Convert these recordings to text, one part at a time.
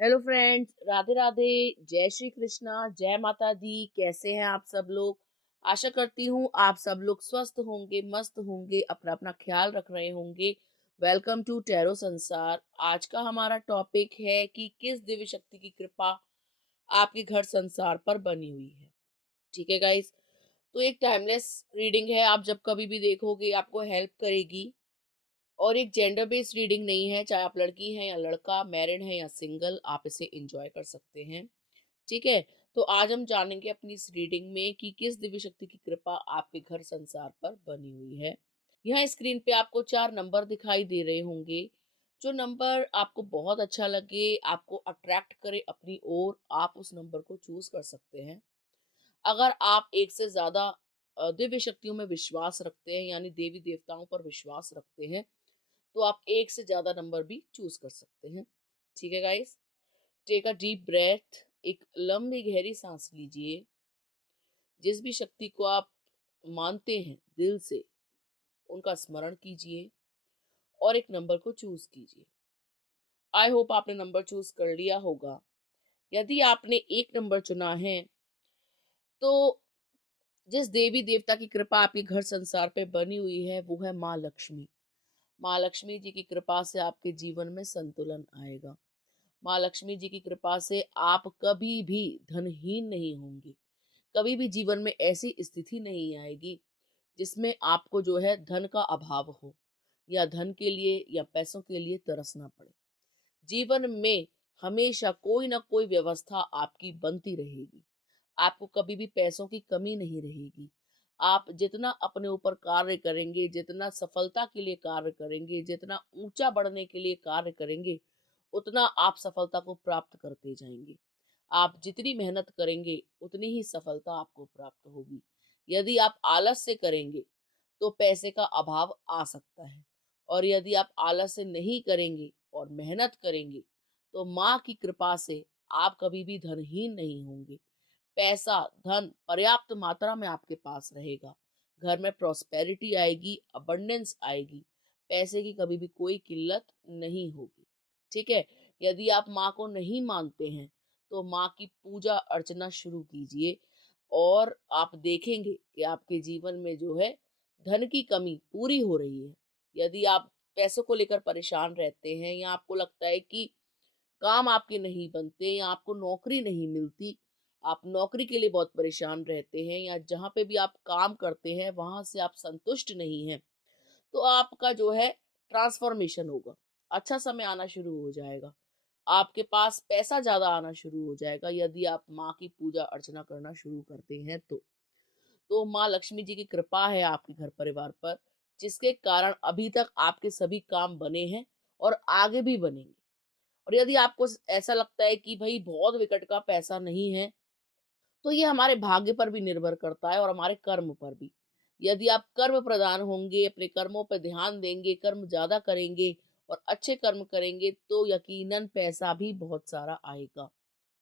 Hello friends, Radhe Radhe. जय श्री कृष्णा, जय माता दी। कैसे हैं आप सब लोग? आशा करती हूँ आप सब लोग स्वस्थ होंगे, मस्त होंगे, अपना अपना ख्याल रख रहे होंगे। वेलकम टू टैरो संसार। आज का हमारा टॉपिक है कि किस दिव्य शक्ति की कृपा आपके घर संसार पर बनी हुई है। ठीक है गाइस, तो एक टाइमलेस रीडिंग है। आप जब कभी भी देखोगे आपको हेल्प करेगी। और एक जेंडर बेस्ड रीडिंग नहीं है, चाहे आप लड़की हैं या लड़का, मैरिड हैं या सिंगल, आप इसे एंजॉय कर सकते हैं। ठीक है। तो आज हम जानेंगे अपनी इस रीडिंग में कि किस दिव्य शक्ति की कृपा आपके घर संसार पर बनी हुई है। यहाँ स्क्रीन पे आपको 4 नंबर दिखाई दे रहे होंगे। जो नंबर आपको बहुत अच्छा लगे, आपको अट्रैक्ट करे अपनी ओर, आप उस नंबर को चूज कर सकते हैं। अगर आप एक से ज्यादा दिव्य शक्तियों में विश्वास रखते हैं, यानी देवी देवताओं पर विश्वास रखते हैं, तो आप एक से ज्यादा नंबर भी चूज कर सकते हैं। ठीक है guys, take a deep breath. एक लंबी गहरी सांस लीजिए। जिस भी शक्ति को आप मानते हैं दिल से, उनका स्मरण कीजिए और एक नंबर को चूज कीजिए। आई होप आपने नंबर चूज कर लिया होगा। यदि आपने एक नंबर चुना है, तो जिस देवी देवता की कृपा आपके घर संसार पे बनी हुई है वो है माँ लक्ष्मी। माँ लक्ष्मी जी की कृपा से आपके जीवन में संतुलन आएगा। माँ लक्ष्मी जी की कृपा से आप कभी भी धनहीन नहीं होंगे। कभी भी जीवन में ऐसी स्थिति नहीं आएगी जिसमें आपको जो है धन का अभाव हो, या धन के लिए या पैसों के लिए तरसना पड़े। जीवन में हमेशा कोई ना कोई व्यवस्था आपकी बनती रहेगी। आपको कभी भी पैसों की कमी नहीं रहेगी। आप जितना अपने ऊपर कार्य करेंगे, जितना सफलता के लिए कार्य करेंगे, जितना ऊंचा बढ़ने के लिए कार्य करेंगे, उतना आप सफलता को प्राप्त करते जाएंगे। आप जितनी मेहनत करेंगे उतनी ही सफलता आपको प्राप्त होगी। यदि आप आलस से करेंगे तो पैसे का अभाव आ सकता है, और यदि आप आलस से नहीं करेंगे और मेहनत करेंगे तो माँ की कृपा से आप कभी भी धनहीन नहीं होंगे। पैसा, धन पर्याप्त मात्रा में आपके पास रहेगा। घर में प्रॉस्पेरिटी आएगी, अबंडेंस आएगी। पैसे की कभी भी कोई किल्लत नहीं होगी। ठीक है। यदि आप माँ को नहीं मानते हैं तो माँ की पूजा अर्चना शुरू कीजिए, और आप देखेंगे कि आपके जीवन में जो है धन की कमी पूरी हो रही है। यदि आप पैसों को लेकर परेशान रहते हैं, या आपको लगता है कि काम आपके नहीं बनते, या आपको नौकरी नहीं मिलती, आप नौकरी के लिए बहुत परेशान रहते हैं, या जहाँ पे भी आप काम करते हैं वहां से आप संतुष्ट नहीं हैं, तो आपका जो है ट्रांसफॉर्मेशन होगा। अच्छा समय आना शुरू हो जाएगा। आपके पास पैसा ज्यादा आना शुरू हो जाएगा यदि आप माँ की पूजा अर्चना करना शुरू करते हैं तो माँ लक्ष्मी जी की कृपा है आपके घर परिवार पर, जिसके कारण अभी तक आपके सभी काम बने हैं और आगे भी बनेंगे। और यदि आपको ऐसा लगता है कि भाई बहुत विकट का पैसा नहीं है, तो ये हमारे भाग्य पर भी निर्भर करता है और हमारे कर्म पर भी। यदि आप कर्म प्रधान होंगे, अपने कर्मों पर ध्यान देंगे, कर्म ज्यादा करेंगे और अच्छे कर्म करेंगे, तो यकीनन पैसा भी बहुत सारा आएगा।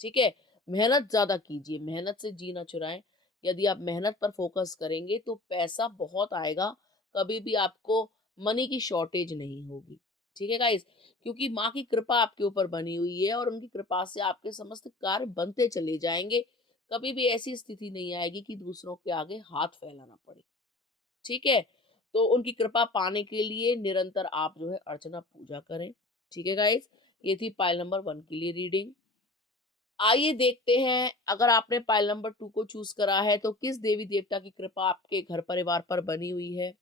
ठीक है। मेहनत ज्यादा कीजिए, मेहनत से जी ना चुराएं। यदि आप मेहनत पर फोकस करेंगे तो पैसा बहुत आएगा। कभी भी आपको मनी की शॉर्टेज नहीं होगी। ठीक है गाइस, क्योंकि माँ की कृपा आपके ऊपर बनी हुई है और उनकी कृपा से आपके समस्त कार्य बनते चले जाएंगे। कभी भी ऐसी स्थिति नहीं आएगी कि दूसरों के आगे हाथ फैलाना पड़े। ठीक है। तो उनकी कृपा पाने के लिए निरंतर आप जो है अर्चना पूजा करें। ठीक है गाइस, ये थी पाइल नंबर 1 के लिए रीडिंग। आइए देखते हैं, अगर आपने पाइल नंबर 2 को चूज करा है तो किस देवी देवता की कृपा आपके घर परिवार पर बनी हुई है।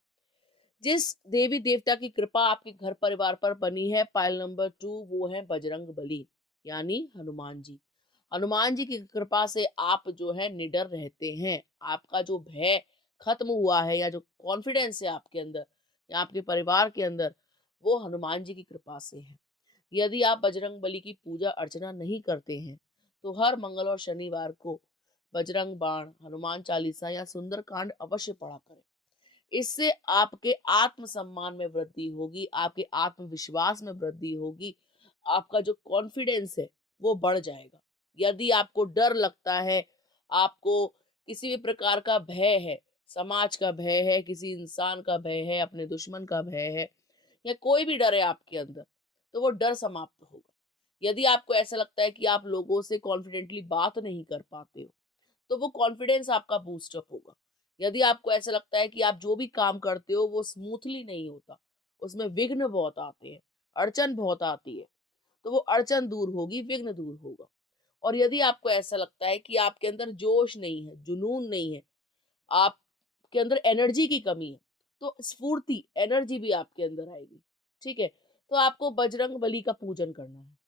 जिस देवी देवता की कृपा आपके घर परिवार पर बनी है, पाइल नंबर 2, वो है बजरंग बली, यानी हनुमान जी। हनुमान जी की कृपा से आप जो है निडर रहते हैं। आपका जो भय खत्म हुआ है, या जो कॉन्फिडेंस है आपके अंदर या आपके परिवार के अंदर, वो हनुमान जी की कृपा से है। यदि आप बजरंग बली की पूजा अर्चना नहीं करते हैं तो हर मंगल और शनिवार को बजरंग बाण, हनुमान चालीसा या सुंदरकांड अवश्य पढ़ा करें। इससे आपके आत्मसम्मान में वृद्धि होगी, आपके आत्मविश्वास में वृद्धि होगी, आपका जो कॉन्फिडेंस है वो बढ़ जाएगा। यदि आपको डर लगता है, आपको किसी भी प्रकार का भय है, समाज का भय है, किसी इंसान का भय है, अपने दुश्मन का भय है, या कोई भी डर है आपके अंदर, तो वो डर समाप्त होगा। यदि आपको ऐसा लगता है कि आप लोगों से कॉन्फिडेंटली बात नहीं कर पाते हो, तो वो कॉन्फिडेंस आपका बूस्ट अप होगा। यदि आपको ऐसा लगता है कि आप जो भी काम करते हो वो स्मूथली नहीं होता, उसमें विघ्न बहुत आते हैं, अड़चन बहुत आती है, तो वो अड़चन दूर होगी, विघ्न दूर होगा। और यदि आपको ऐसा लगता है कि आपके अंदर जोश नहीं है, जुनून नहीं है, आपके अंदर एनर्जी की कमी है, तो स्फूर्ति, एनर्जी भी आपके अंदर आएगी। ठीक है? तो आपको बजरंग बली का पूजन करना है।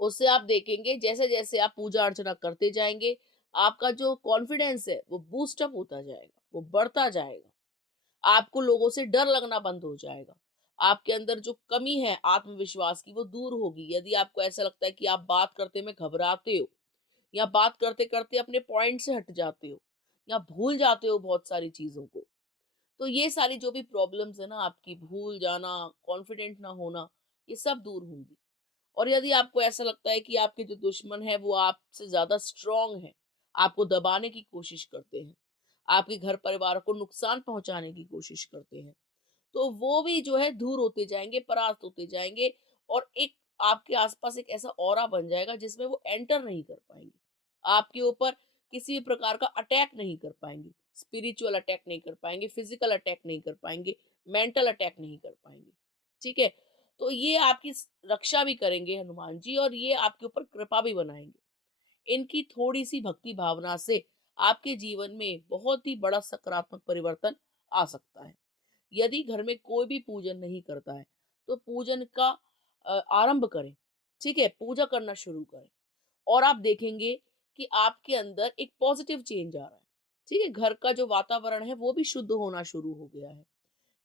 उससे आप देखेंगे जैसे-जैसे आप पूजा अर्चना करते जाएँगे, आपका जो कॉन्फिडेंस है वो बूस्ट अप होता जाएगा, वो बढ़ता जाएगा। आपको लोगों से डर लगना बंद हो जाएगा। आपके अंदर जो कमी है आत्मविश्वास की वो दूर होगी। यदि आपको ऐसा लगता है कि आप बात करते में घबराते हो या बात करते-करते अपने पॉइंट से हट जाते हो या भूल जाते हो बहुत सारी चीज़ों को, तो ये सारी जो भी प्रॉब्लम्स है ना आपकी भूल जाना, कॉन्फिडेंट ना होना, ये सब दूर होंगी। और यदि आपको ऐसा लगता है कि आपके जो दुश्मन है वो आपसे ज्यादा स्ट्रांग है, आपको दबाने की कोशिश करते हैं, आपके घर परिवार को नुकसान पहुंचाने की कोशिश करते हैं, तो वो भी जो है दूर होते जाएंगे, परास्त होते जाएंगे। और एक आपके आसपास एक ऐसा ऑरा बन जाएगा जिसमें वो एंटर नहीं कर पाएंगे, आपके ऊपर किसी भी प्रकार का अटैक नहीं कर पाएंगे, स्पिरिचुअल अटैक नहीं कर पाएंगे, फिजिकल अटैक नहीं कर पाएंगे, मेंटल अटैक नहीं कर पाएंगे। ठीक है? तो ये आपकी रक्षा भी करेंगे हनुमान जी, और ये आपके ऊपर कृपा भी बनाएंगे। इनकी थोड़ी सी भक्ति भावना से आपके जीवन में बहुत ही बड़ा सकारात्मक परिवर्तन आ सकता है। यदि घर में कोई भी पूजन नहीं करता है, तो पूजन का आरंभ करें। ठीक है? पूजा करना शुरू करें, और आप देखेंगे कि आपके अंदर एक पॉजिटिव चेंज आ रहा है। ठीक है? घर का जो वातावरण है वो भी शुद्ध होना शुरू हो गया है।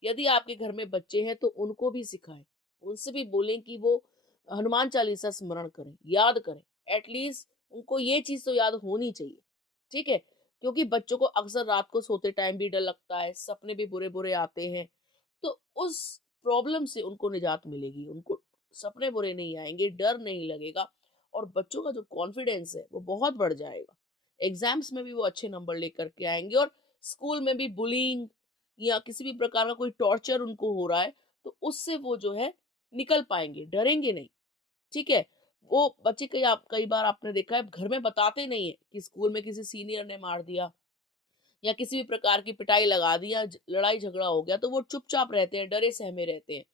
यदि आपके घर में बच्चे हैं तो उनको भी सिखाएं, उनसे भी बोलें कि वो हनुमान चालीसा स्मरण करें, याद करें। एटलीस्ट उनको ये चीज तो याद होनी चाहिए। ठीक है? क्योंकि बच्चों को अक्सर रात को सोते टाइम भी डर लगता है, सपने भी बुरे बुरे आते हैं, तो उस प्रॉब्लम से उनको निजात मिलेगी, उनको सपने बुरे नहीं आएंगे, डर नहीं लगेगा, और बच्चों का जो कॉन्फिडेंस है वो बहुत बढ़ जाएगा। एग्जाम्स में भी वो अच्छे नंबर लेकर के आएंगे, और स्कूल में भी बुलिंग या किसी भी प्रकार का कोई टॉर्चर उनको हो रहा है, तो उससे वो जो है निकल पाएंगे, डरेंगे नहीं। ठीक है? वो बच्चे कई बार आपने देखा है घर में बताते नहीं है कि स्कूल में किसी सीनियर ने मार दिया या किसी भी प्रकार की पिटाई लगा दी या लड़ाई झगड़ा हो गया, तो वो चुपचाप रहते हैं, डरे सहमे रहते हैं।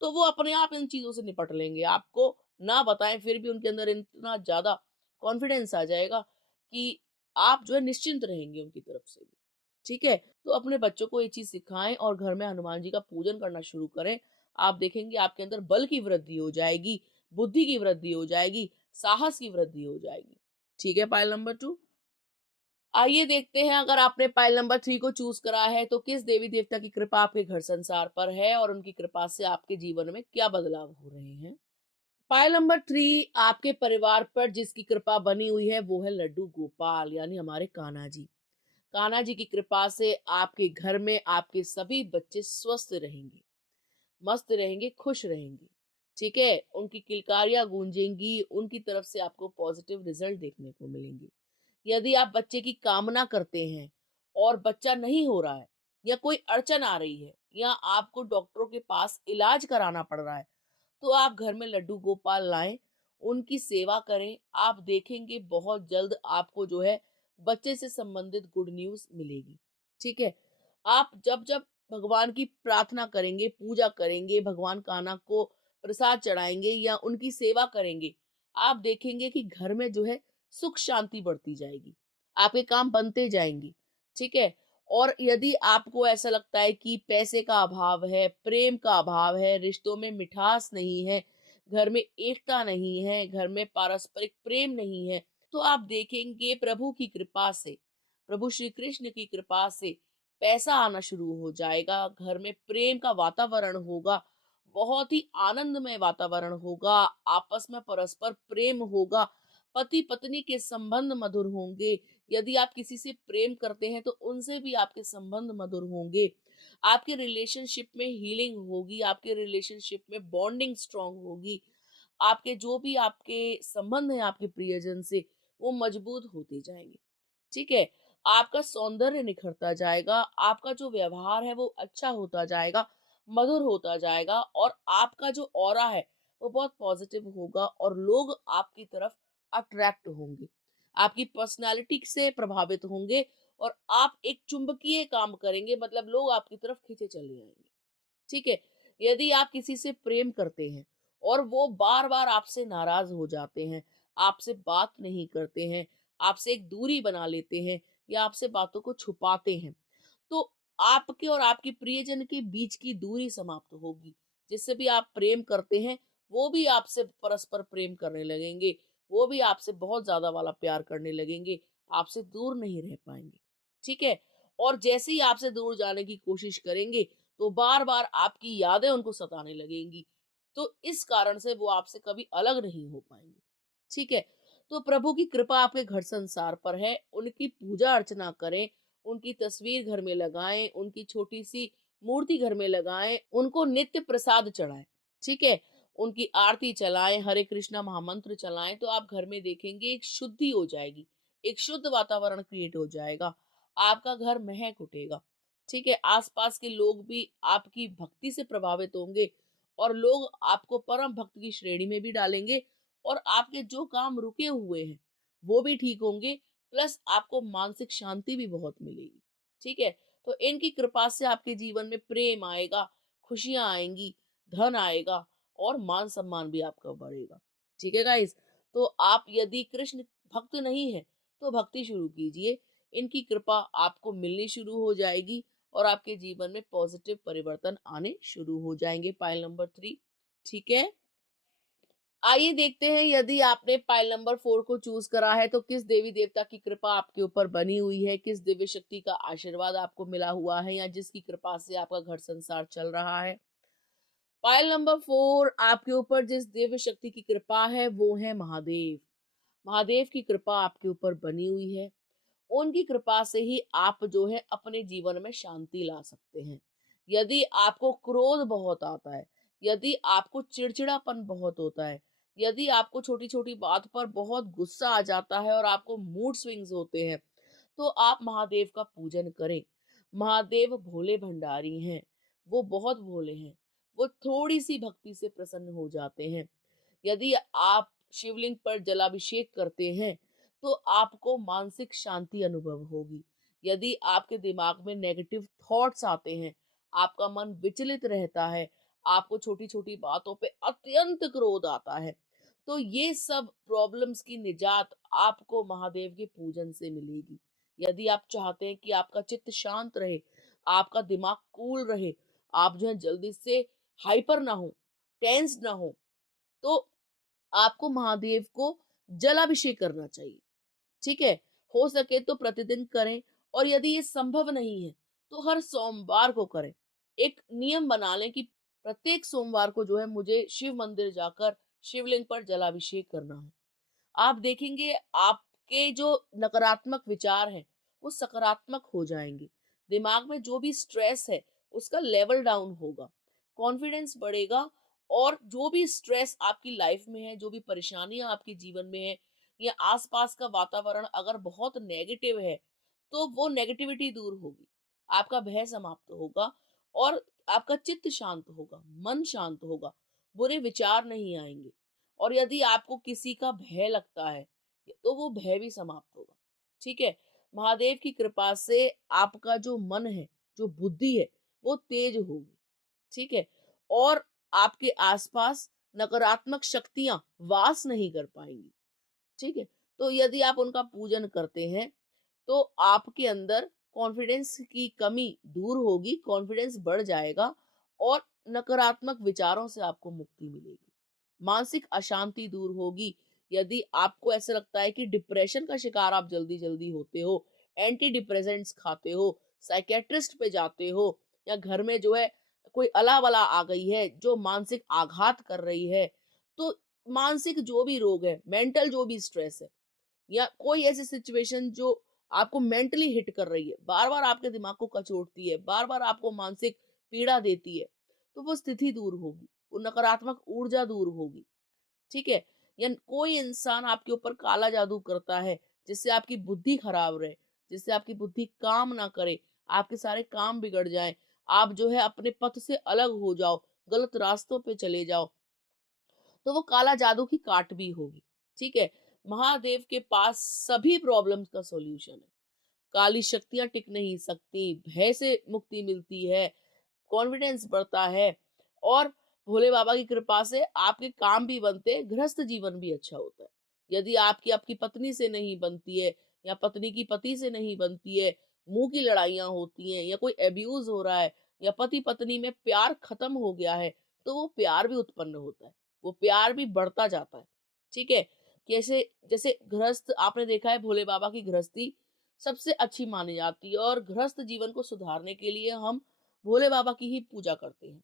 तो वो अपने आप इन चीजों से निपट लेंगे, आपको ना बताएं फिर भी उनके अंदर इतना ज्यादा कॉन्फिडेंस आ जाएगा कि आप जो है निश्चिंत रहेंगे उनकी तरफ से भी। ठीक है? तो अपने बच्चों को ये चीज सिखाएं और घर में हनुमान जी का पूजन करना शुरू करें। आप देखेंगे आपके अंदर बल की वृद्धि हो जाएगी, बुद्धि की वृद्धि हो जाएगी, साहस की वृद्धि हो जाएगी। ठीक है? Pile number 2। आइए देखते हैं, अगर आपने पाइल नंबर 3 को चूज करा है तो किस देवी देवता की कृपा आपके घर संसार पर है और उनकी कृपा से आपके जीवन में क्या बदलाव हो रहे हैं। पाइल नंबर 3, आपके परिवार पर जिसकी कृपा बनी हुई है वो है लड्डू गोपाल, यानी हमारे कान्हा जी। कान्हा जी की कृपा से आपके घर में आपके सभी बच्चे स्वस्थ रहेंगे, मस्त रहेंगे, खुश रहेंगे। ठीक है? उनकी किलकारियां गूंजेंगी, उनकी तरफ से आपको पॉजिटिव रिजल्ट देखने को मिलेंगे। यदि आप बच्चे की कामना करते हैं और बच्चा नहीं हो रहा है, या कोई अड़चन आ रही है, या आपको डॉक्टरों के पास इलाज कराना पड़ रहा है, तो आप घर में लड्डू गोपाल लाएं, उनकी सेवा करें। आप देखेंगे बहुत जल्द आपको जो है बच्चे से संबंधित गुड न्यूज मिलेगी। ठीक है? आप जब जब भगवान की प्रार्थना करेंगे, पूजा करेंगे, भगवान कान्हा को प्रसाद चढ़ाएंगे या उनकी सेवा करेंगे, आप देखेंगे कि घर में जो है सुख शांति बढ़ती जाएगी, आपके काम बनते जाएंगे। ठीक है? और यदि आपको ऐसा लगता है कि पैसे का अभाव है, प्रेम का अभाव है, रिश्तों में मिठास नहीं है, घर में एकता नहीं है, घर में पारस्परिक प्रेम नहीं है, तो आप देखेंगे प्रभु की कृपा से, प्रभु श्री कृष्ण की कृपा से पैसा आना शुरू हो जाएगा, घर में प्रेम का वातावरण होगा, बहुत ही आनंदमय वातावरण होगा, आपस में परस्पर प्रेम होगा, पति पत्नी के संबंध मधुर होंगे। यदि आप किसी से प्रेम करते हैं तो उनसे भी आपके संबंध मधुर होंगे, आपके रिलेशनशिप में हीलिंग होगी, आपके रिलेशनशिप में बॉन्डिंग स्ट्रांग होगी, आपके जो भी आपके संबंध हैं आपके प्रियजन से वो मजबूत होते जाएंगे। ठीक है? आपका सौंदर्य निखरता जाएगा, आपका जो व्यवहार है वो अच्छा होता जाएगा, मधुर होता जाएगा, और आपका जो ऑरा है वो बहुत पॉजिटिव होगा और लोग आपकी तरफ अट्रैक्ट होंगे, आपकी पर्सनालिटी से प्रभावित होंगे और आप एक चुंबकीय काम करेंगे, मतलब लोग आपकी तरफ खींचे चले आएंगे। ठीक है। यदि आप किसी से प्रेम करते हैं और वो बार बार आपसे नाराज हो जाते हैं, आपसे बात नहीं करते हैं, आपसे एक दूरी बना लेते हैं या आपसे बातों को छुपाते हैं, तो आपके और आपकी प्रियजन के बीच की दूरी समाप्त होगी। जिससे भी आप प्रेम करते हैं, वो भी आपसे परस्पर प्रेम करने लगेंगे, वो भी आपसे बहुत ज्यादा वाला प्यार करने लगेंगे, आपसे दूर नहीं रह पाएंगे। ठीक है। और जैसे ही आपसे दूर जाने की कोशिश करेंगे, तो बार बार आपकी यादें उनको सताने लगेंगी। तो इस कारण से वो आपसे कभी अलग नहीं हो पाएंगे। ठीक है। तो प्रभु की कृपा आपके घर संसार पर है, उनकी पूजा अर्चना करें, उनकी तस्वीर घर में लगाएं, उनकी छोटी सी मूर्ति घर में लगाएं, उनको नित्य प्रसाद चढ़ाएं। ठीक है। उनकी आरती चलाएं, हरे कृष्णा महामंत्र चलाएं, तो आप घर में देखेंगे एक शुद्धि हो जाएगी, एक शुद्ध वातावरण क्रिएट हो जाएगा, आपका घर महक उठेगा। ठीक है। आसपास के लोग भी आपकी भक्ति से प्रभावित होंगे और लोग आपको परम भक्त की श्रेणी में भी डालेंगे और आपके जो काम रुके हुए हैं वो भी ठीक होंगे, प्लस आपको मानसिक शांति भी बहुत मिलेगी। ठीक है। तो इनकी कृपा से आपके जीवन में प्रेम आएगा, खुशियां आएंगी, धन आएगा और मान सम्मान भी आपका बढ़ेगा। ठीक है गाइस। तो आप यदि कृष्ण भक्त नहीं है तो भक्ति शुरू कीजिए, इनकी कृपा आपको मिलनी शुरू हो जाएगी और आपके जीवन में पॉजिटिव परिवर्तन आने शुरू हो जाएंगे। Pile number 3। ठीक है। आइए देखते हैं, यदि आपने पाइल नंबर 4 को चूज करा है तो किस देवी देवता की कृपा आपके ऊपर बनी हुई है, किस दिव्य शक्ति का आशीर्वाद आपको मिला हुआ है या जिसकी कृपा से आपका घर संसार चल रहा है। पाइल नंबर 4, आपके ऊपर जिस दिव्य शक्ति की कृपा है वो है महादेव। महादेव की कृपा आपके ऊपर बनी हुई है। उनकी कृपा से ही आप जो है अपने जीवन में शांति ला सकते हैं। यदि आपको क्रोध बहुत आता है, यदि आपको चिड़चिड़ापन बहुत होता है, यदि आपको छोटी छोटी बात पर बहुत गुस्सा आ जाता है और आपको मूड स्विंग्स होते हैं, तो आप महादेव का पूजन करें। महादेव भोले भंडारी हैं, वो बहुत भोले हैं, वो थोड़ी सी भक्ति से प्रसन्न हो जाते हैं। यदि आप शिवलिंग पर जलाभिषेक करते हैं तो आपको मानसिक शांति अनुभव होगी। यदि आपके दिमाग में नेगेटिव थॉट्स आते हैं, आपका मन विचलित रहता है, आपको छोटी छोटी बातों पे अत्यंत क्रोध आता है, तो ये सब प्रॉब्लम्स की निजात आपको महादेव के पूजन से मिलेगी। यदि आप चाहते हैं कि आपका चित्त शांत रहे, आपका दिमाग कूल रहे, आप जो है जल्दी से हाइपर ना हो, टेंस ना हो, तो आपको महादेव को जलाभिषेक करना चाहिए। ठीक है। हो सके तो प्रतिदिन करें और यदि ये संभव नहीं है तो हर सोमवार को करें। एक नियम बना लें कि प्रत्येक सोमवार को जो है मुझे शिव मंदिर जाकर शिवलिंग पर जलाभिषेक करना है। आप देखेंगे आपके जो नकारात्मक विचार हैं वो सकारात्मक हो जाएंगे। दिमाग में जो भी स्ट्रेस है उसका लेवल डाउन होगा, कॉन्फिडेंस बढ़ेगा और जो भी स्ट्रेस आपकी लाइफ में है, जो भी परेशानियां आपके जीवन में है या आसपास का वातावरण अगर बहुत नेगेटिव है, तो वो नेगेटिविटी दूर होगी, आपका भय समाप्त होगा और आपका चित्त शांत होगा, मन शांत होगा, बुरे विचार नहीं आएंगे। और यदि आपको किसी का भय लगता है तो वो भय भी समाप्त होगा। ठीक है। महादेव की कृपा से आपका जो मन है, जो बुद्धि है, वो तेज होगी। ठीक है। और आपके आसपास नकारात्मक शक्तियां वास नहीं कर पाएंगी। ठीक है। तो यदि आप उनका पूजन करते हैं तो आपके अंदर कॉन्फिडेंस की कमी दूर होगी, कॉन्फिडेंस बढ़ जाएगा और नकारात्मक विचारों से आपको मुक्ति मिलेगी, मानसिक अशांति दूर होगी। यदि आपको ऐसा लगता है कि डिप्रेशन का शिकार आप जल्दी जल्दी होते हो, एंटी डिप्रेसेंट्स खाते हो, साइकेट्रिस्ट पे जाते हो या घर में जो है कोई अला वला आ गई है जो मानसिक आघात कर रही है, तो मानसिक जो भी रोग है, मेंटल जो भी स्ट्रेस है या कोई ऐसी सिचुएशन जो आपको मेंटली हिट कर रही है, बार बार आपके दिमाग को कचोटती है, बार बार आपको मानसिक पीड़ा देती है, तो वो स्थिति दूर होगी, वो नकारात्मक ऊर्जा दूर होगी। ठीक है। या कोई इंसान आपके ऊपर काला जादू करता है जिससे आपकी बुद्धि खराब रहे, जिससे आपकी बुद्धि काम ना करे, आपके सारे काम बिगड़ जाए, आप जो है अपने पथ से अलग हो जाओ, गलत रास्तों पे चले जाओ, तो वो काला जादू की काट भी होगी, ठीक है? महादेव के पास सभी प्रॉब्लम्स का सॉल्यूशन है। काली शक्तियाँ टिक नहीं सकती, भय से मुक्ति मिलती है, कॉन्फिडेंस बढ़ता है और भोले बाबा की कृपा से आपके काम भी बनते हैं, गृहस्थ जीवन भी अच्छा होता है। यदि आपकी आपकी पत्नी से नहीं बनती है या पत्नी की पति से नहीं बनती है, मुँह की लड़ाइयाँ होती हैं या कोई अब्यूज़ हो रहा है या पति-पत्नी में प्यार खत्म हो गया है, तो वो प्यार भी उत्पन्न होता है, वो प्यार भी बढ़ता जाता है, ठीक है? कैसे जैसे गृहस्थ आपने देखा है भोले बाबा की गृहस्थी सबसे अच्छी मानी जाती है और गृहस्थ जीवन को सुधारने के लिए हम भोले बाबा की ही पूजा करते हैं।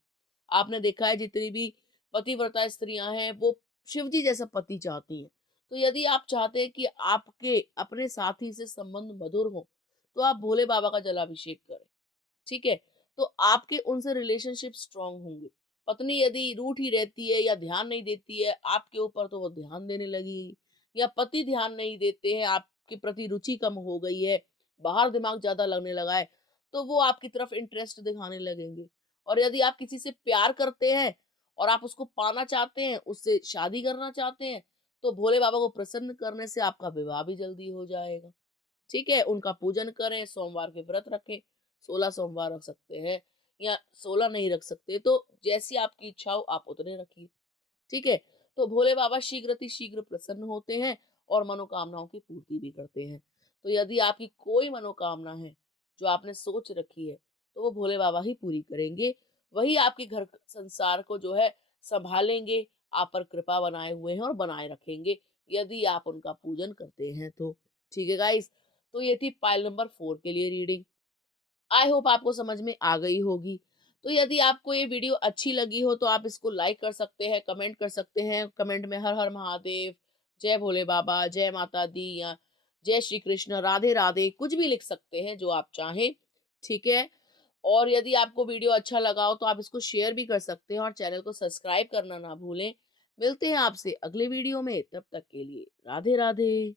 आपने देखा है जितनी भी पतिव्रता स्त्रियाँ हैं, वो शिव जी जैसा पति चाहती हैं। तो यदि आप चाहते हैं कि आपके अपने साथी से संबंध मधुर हो, तो आप भोले बाबा का जलाभिषेक करें, ठीक है? तो आपके उनसे रिलेशनशिप स्ट्रॉन्ग होंगे। पत्नी यदि रूठी रहती है या ध्यान नहीं देती है आपके ऊपर, तो वो ध्यान देने लगेगी या पति ध्यान नहीं देते हैं, आपके प्रति रुचि कम हो गई है, बाहर दिमाग ज़्यादा लगने लगा है, तो वो आपकी तरफ इंटरेस्ट दिखाने लगेंगे। और यदि आप किसी से प्यार करते हैं और आप उसको पाना चाहते हैं, उससे शादी करना चाहते हैं, तो भोले बाबा को प्रसन्न करने से आपका विवाह भी जल्दी हो जाएगा। ठीक है? उनका पूजन करें, सोमवार के व्रत रखें, 16 सोमवार रख सकते हैं या 16 नहीं रख सकते तो जैसी आपकी इच्छा हो आप उतने रखिए, ठीक है? तो भोले बाबा शीघ्र प्रसन्न होते हैं और मनोकामनाओं की पूर्ति भी करते हैं। तो यदि आपकी कोई मनोकामना है, जो आपने सोच रखी है, तो वो भोले बाबा ही पूरी करेंगे। वही आपके घर संसार को जो है सँभालेंगे, आप पर कृपा बनाए हुए हैं और बनाए रखेंगे, यदि आप उनका पूजन करते हैं तो। ठीक है गाइस? तो ये थी पाइल नंबर 4 के लिए रीडिंग। आई होप आपको समझ में आ गई होगी। तो यदि आपको ये वीडियो अच्छी लगी हो तो आप इसको लाइक कर सकते हैं, कमेंट कर सकते हैं। कमेंट में हर हर महादेव, जय भोले बाबा, जय माता दी या जय श्री कृष्ण, राधे राधे कुछ भी लिख सकते हैं जो आप चाहें, ठीक है? और यदि आपको वीडियो अच्छा लगा हो तो आप इसको शेयर भी कर सकते हैं और चैनल को सब्सक्राइब करना ना भूलें। मिलते हैं आपसे अगले वीडियो में, तब तक के लिए राधे राधे।